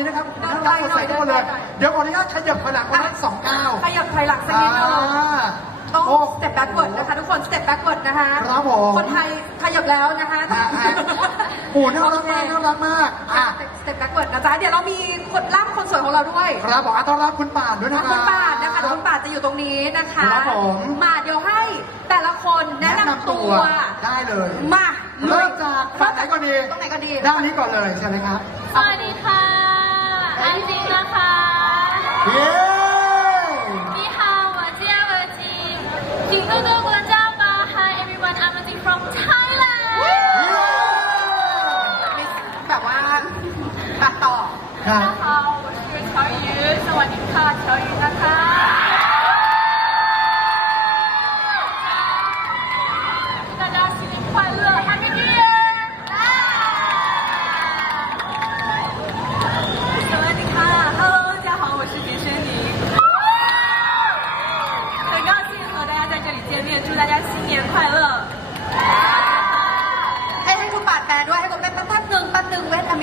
สวัสดีค่ะโอ้สวัสดีนะครับน่ารักสดใสทุกคนเลย เดี๋ยวขออนุญาตขยับถอยหลังประมาณสองก้าวขยับถอยหลังสักนิดนึงอ่าต้องโอ้ step backward นะคะทุกคน step backward นะคะครับผมคนไทยขยับแล้วนะคะฮะฮะโอ้น่ารักมากน่ารักมากอะสเต็ปแบ็กเวิร์ดนะจ๊ะเดี๋ยวเรามีคนล่ามคนสวยของเราด้วย ครับบอกอะต้อนรับคุณป่านด้วยนะคคุรับณป่านนะคะเดี๋ยวคุณป่านจะอยู่ตรงนี้นะคะครับผมมาเดี๋ยวให้แต่ละคนแนะนำตัวได้เลยมาเริ่มจากฝั่งไหนก่อนดีตรงไหนก็ดีด้านนี้ก่อนเลยใช่ไหมครับสวัสดีค่ะ เ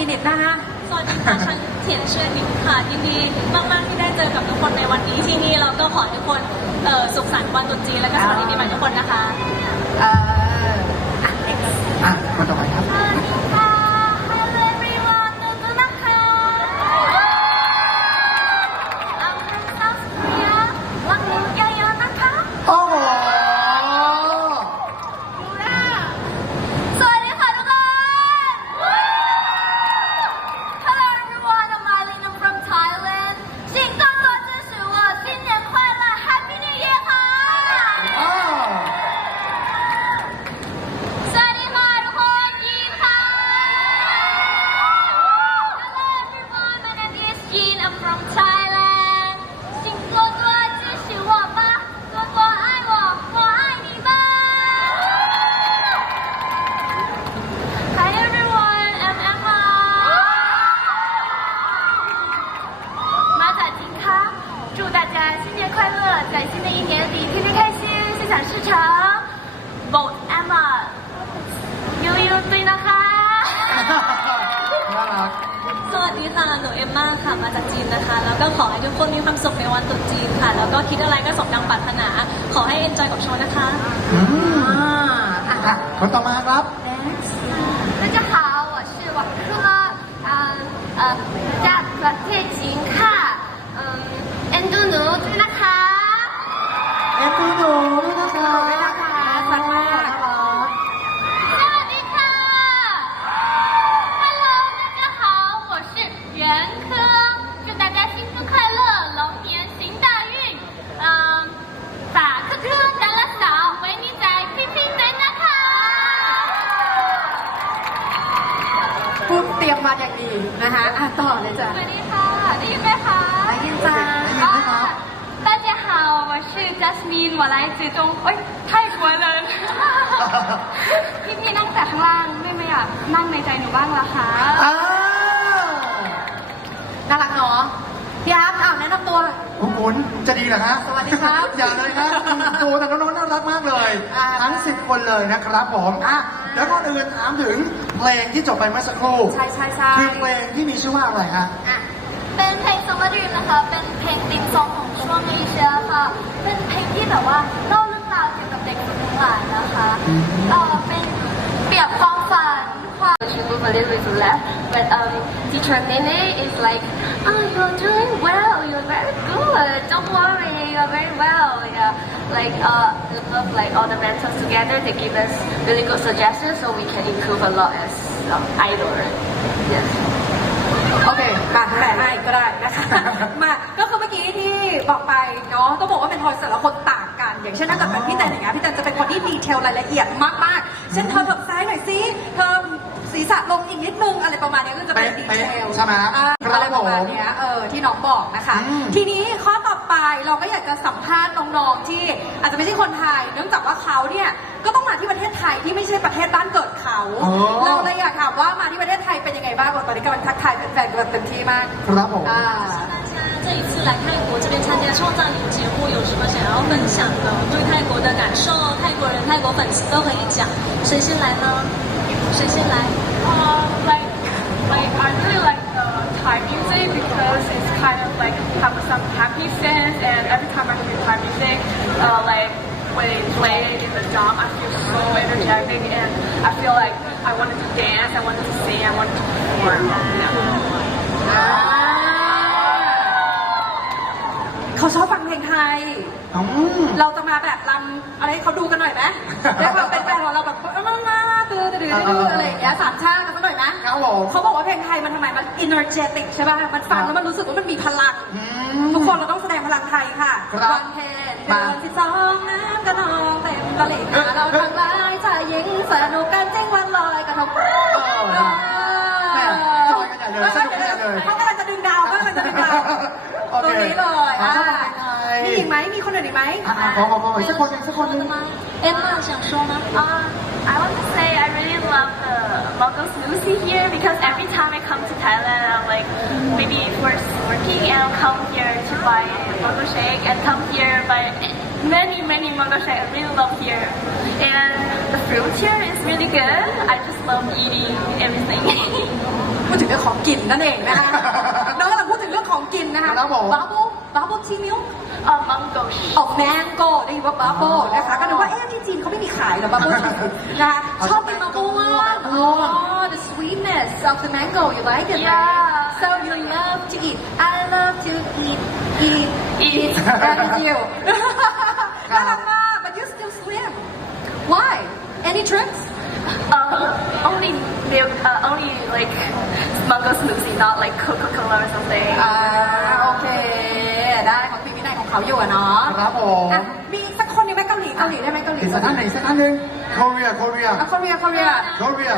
นึ่งเวทอมินิตนะคะ สวัสดีค่ะฉันเถียนเชื่อนิมค่ะยินดีมากๆที่ได้เจอกับทุกคนในวันนี้ที่นี่แล้วก็ขอให้ทุกคนเอ่อสุขสันต์วันตรุษจีนและก็สวัสดีปีใหม่ทุกคนนะคะ เออ 祝大家新年快乐在新的一年里天天开心心想事成 Vote Emma ยูยูตุยนะคะ น่ารัก สวัสดีค่ะ หนูเอมมาค่ะ มาจากจีนนะคะ แล้วก็ขอให้ทุกคนมีความสุขในวันตรุษจีนค่ะ แล้วก็คิดอะไรก็สมดังปรารถนา ขอให้ enjoy กับโชว์นะคะ อืม อ่าอ่ะ อ่ะคนต่อมาครับ 大家好，我是网科，嗯呃จากประเทศ c ชื่อจัสมินวาวไลจือจงเอ้ยไทยหัวเลินพี่พี่นั่งแต่ข้างล่างไม่ไม่อยากนั่งในใจหนูบ้างเหรคะน่ารักเนาะพี่อาร์ตอ้าวแนะนำตัวหมุนจะดีเหรอฮะสวัสดีครับอย่าเลยครับตัวแต่น้องน่ารักมากเลยทั้ง 10 คนเลยนะครับผมอะแล้วก็อื่นถามถึงเพลงที่จบไปเมื่อสักครู่ ใช่ใช่ใช่คือเพลงที่มีชื่อว่าอะไรฮะอะเป็นเพลง Summer Dream นะคะ เป็นเพลงติมซองของช่วงเอเชียค่ะ เป็นเพลงที่แบบว่าเล่าเรื่องราวเกี่ยวกับเด็กคนทั้งหลายนะคะเออเป็นเปรียบความฝันความ She move a little bit to left but um teacher Nene is like oh you're doing well you're very good don't worry you're very well yeah like uh love like all the mentors together they give us really good suggestions so we can improve a lot as um, idol yes โอเคมาแปลให้ก็ได้นะคะ มาก็คือเมื่อกี้ที่บอกไปเนาะต้องบอกว่าเป็นทอยแต่ละคนต่างกัน อย่างเช่นถ้าเกิดเป็นพี่แตนอย่างเงี้ยพี่แตนจะเป็นคนที่ดีเทลรายละเอียดมากๆ เช่นเธอเถิบซ้ายหน่อยสิเธอศีรษะลงอีกนิดนึงอะไรประมาณนี้ก็จะเป็นดีเทลใช่ไหมอ่าครับอะไรประมาณผมเนี้ยเออที่น้องบอกนะคะ อืม ทีนี้ข้อต่อไปเราก็อยากจะสัมภาษณ์น้องๆที่อาจจะไม่ใช่คนไทย เนื่องจากว่าเขาเนี่ยก็ต้องมาที่ประเทศไทยที่ไม่ใช่ประเทศบ้านเกิดเขา อ๋อ เราเลยอยากถามว่ามาที่ประเทศไทยเป็นยังไงบ้างตอนนี้กำลังทักทายแฟนๆกันแบบเต็มที่มาก ครับผม อ่า 大家这一次来泰国这边参加创造营节目，有什么想要分享的？对泰国的感受，泰国人、泰 泰国粉丝都可以讲。谁先来呢？谁先来？ Uh, like, like I really like the Thai music because it's kind of like have some happy sense, and every time I hear Thai music, uh, like when they play it in the drum, I feel so energetic, and I feel like I wanted to dance, I wanted to sing, I wanted to perform. Yeah. เขาชอบฟังเพลงไทย อืมเราจะมาแบบรำอะไรให้เขาดูกันหน่อยไหมเรียกว่าเป็นแฟนของเราแบบมามาตือตือตือตืออะไรอย่างเงี้ยสามชาติกันสักหน่อยไหมครับผมเขาบอกว่าเพลงไทยมันทำไมมัน energetic ใช่ป่ะ มันฟังแล้วมันรู้สึกว่ามันมีพลัง อืม ทุกคนเราต้องแสดงพลังไทยค่ะครับวันเพ็ญเดือนสิบสองน้ำกระนองเต็มตลิ่งมาเราทั้งหลายชายหญิงสนุกกันจริง แม่จอยกันใหญ่เลยสนุกกันใหญ่เลย เขากำลังจะดึงดาวเขากำลังจะดึงดาว โอ ตร เค งนี้เลย อ่ะ อ่ะ ชอบฟังเพลงไทย มีอีกไหมมีคนอื่นอีกไหม อ่ะอ่ะขอขอขออีกสักคนหนึงสักคนหนึง Emma 想说吗？ Uh, I want to say I really love the local Lucy here because every time I come to Thailand, I'm like maybe first working and I'll come here to buy mango shake and come here buy many many mango shake. I really love here, and the fruit here is really good. I just love eating everything. พูดถึงเรื่องของกินนั่นเองนะคะ น้องกำลังพูดถึงเรื่องของกินนะคะครับผม บับเบิ้ลบับเบิ้ลทีมิล uh, mango shake. ออกแมงโก้ได้ยินว่าบับเบิ้ลนะคะ ก็นึกว่าเอ๊ะที่จีนเขาไม่มีขายเหรอบับเบิ้ลนะคะชอบกินมะม่วงอ๋อ the sweetness of the mango you like it right Yeah. so you love to eat I love to eat eat eat and you น่ารักมาก but you still slim why any tricks Uh, only milk, uh, only like mango smoothie, not like Coca Cola or something. อ่าโอเค ได้ของพี่วินัยของเขาอยู่อะเนาะครับผม อะมีอีกสักคนหนึงไหมเกาหลีเกาหลีได้ไหมเกาหลีอีกสักท่านหนึ่งอีกสักท่านหนึ่ง Korea Korea อะ Korea Korea Korea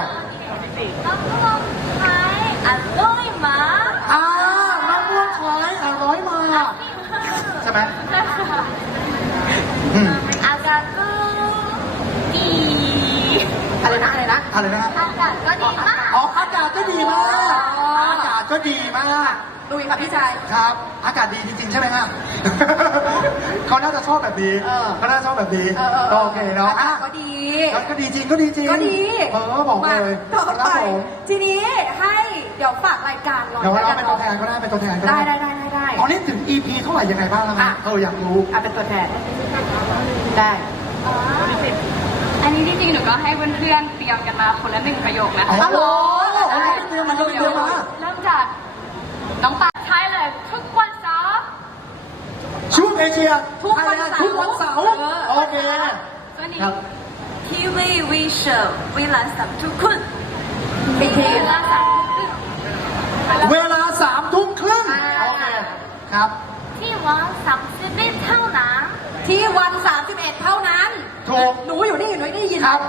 น้องลองไม้อร่อยมากอ่ามะม่วงคล้ายอร่อยมากใช่ไหมอืม อากาศก็ดีอะไรนะอะไรนะอะไรนะฮะอากาศก็ดีมากอ๋ออากาศก็ดีมากอากาศก็ดีมากลุยค่ะพี่ชายครับ อากาศดีจริงๆใช่ไหมฮะเขาน่าจะชอบแบบนี้เออเขาน่าจะชอบแบบนี้เออเออเออโอเคเนาะอากาอะศก็ดีก็ดีจริงก็ดีจริงก็ดีเออบอกเลยมาต่อคไปรับผมทีนี้ให้เดี๋ยวฝากรายการหน่อยเดี๋ยวเราแล้วเป็นกัตัวแทนก็ได้เป็นตัวแทนก็ได้ได้ได้ได้ได้ได้ ตอนนี้ถึง EP เท่าไหร่ยังไงบ้างแล้วอะนะเอออยากรู้อะเป็นตัวแทนได้อันนี้ที่จริงหนูก็ให้เพื่อนๆเตรียมกันมาคนละหนึ่งประโยคนะอ๋อคะฮัลโหลเอาเราไปเตรียมมาเราไปเตรียมมา เริ่มจากน้องปาใช่เลยทุกวันเสาร์ช่วงเอเชียทุกวันเสาร์ ทุกวันเสาร์เออโอเค ตัวนี้ครับ ทีวีวิเชอร์เวลาสับทุกคนอีกที เวลาสามทุ่มครึ่งเวลาสามทุ่มครึ่งอ่าโอเค ครับ ที่วันสามสิบเอ็ดเท่านั้นที่วัน31 เท่านั้นถูก หนูอยู่นี่หนูได้ยินครับ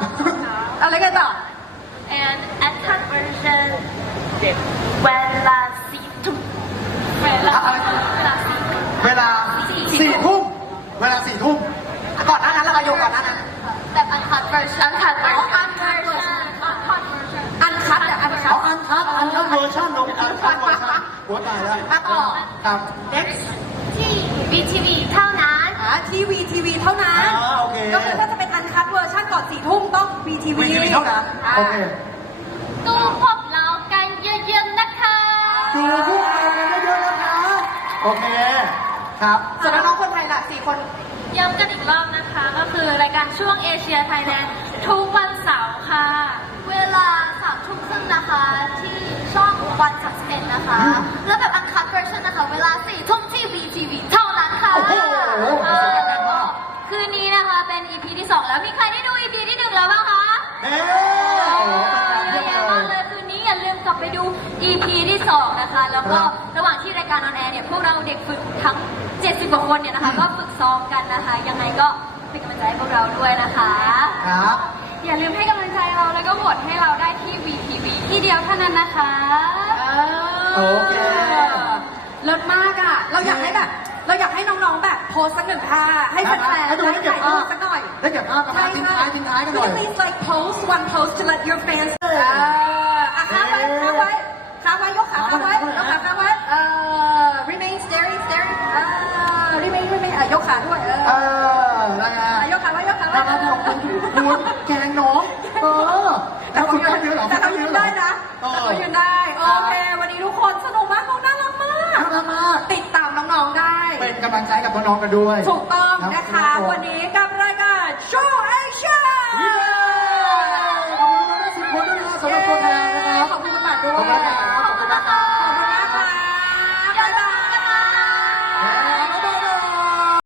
อะไรกันต่อ and at that version เวลาสี่ทุ่มเวลาอะไรเวลาสี่ทุ่มเวลาสี่ทุ่มเวลาสี่ทุ่มก่อนหน้านั้นแล้วประโยคก่อนหน้านั้นแบบอันคัดเวอร์ชันอันคัดเวอร์ชันอันคัดเวอร์ชันอันคัดเวอร์ชันอันคัดอะอันคัเอาดอันคัดอันคัดเวอร์ชันเราเป็นอันคัดเวอร์ชัน หัวตายแล้วมาต่อ ครับ next ที่วีทีวีเท่านั้น อ่าทีวีทีวีเท่านั้น อ่าโอเค ก็คือถ้าจะเป็นอันคัดเวอร์ชันก่อนสี่ทุ่มต้อง VTV วีทีวีเท่านั้นอ่าโอเคดูพวกเรากันเยอะๆนะคะ ดูพวกเราเยอะๆนะคะ โอเค ครับ ส่วนน้องๆคนไทยล่ะสี่คน ย้ำกันอีกรอบนะคะ ก็คือรายการช่วงเอเชียไทยแลนด์ทุกวันเสาร์ค่ะ วันสามสิบเอ็ดนะคะอืมแล้วแบบอันคัดเวอร์ชันนะคะ เวลาสี่ทุ่มที่ VTV เท่านั้นค่ะโอ้โห เออคืนนี้นะคะเป็น EP ที่2แล้วมีใครได้ดู EP ที่1แล้วบ้างคะ เอ๊ะโอ้โหเยเป็นอะการแยะเยี่ยมเลมากเลยยคืนนี้อย่าลืมกลับไปดู EP ที่ 2 นะคะ แล้วก็ครับระหว่างที่รายการออนแอร์เนี่ย พวกเราเด็กฝึกทั้ง 70 กว่าคนเนี่ยนะคะ ก็ฝึกซ้อมกันนะคะ ยังไงก็เป็นกำลังใจให้พวกเราด้วยนะคะ ครับ อย่าลืมให้กำลังใจเราแล้วก็โหวตให้เราได้ที่ VTV ที่เดียวเท่านั้นนะคะ โอเค เลิศมากอะ เราอยากให้แบบ เราอยากให้น้องๆแบบโพสสักหนึ่งท่าให้แฟนๆให้ดูได้เก็บถ่ายภารูพ ปสักหน่อยได้เก็บภาพกันใช่มาทิ้งค่ะท้ายทิ้งท้ายกันหน่อย Could you please like post one post to let your fans เอออะค้างไว้ค้างไว้ค้างไว้ยกขาค้างไว้ยกขาค้างไว้เอ่อ remain staring staring อ่า remain remain อะยกขาด้วยเออ เออนะฮะ อะยกขาไว้ยกขา ดาราทองคุณคุณ แกงน้องเออแล้วคุณกล้ามเนื้อเหรอแต่เขายืนได้นะเอแต่อเขายืนได้ โอเค วันนี้ทุกคนสนุกมากเขาน่ารักมากน่ารักมากติดตามน้องๆได้ เป็นกำลังใจกับน้องๆกันด้วย ถูกต้องครับนะคะครับผมวันนี้กับ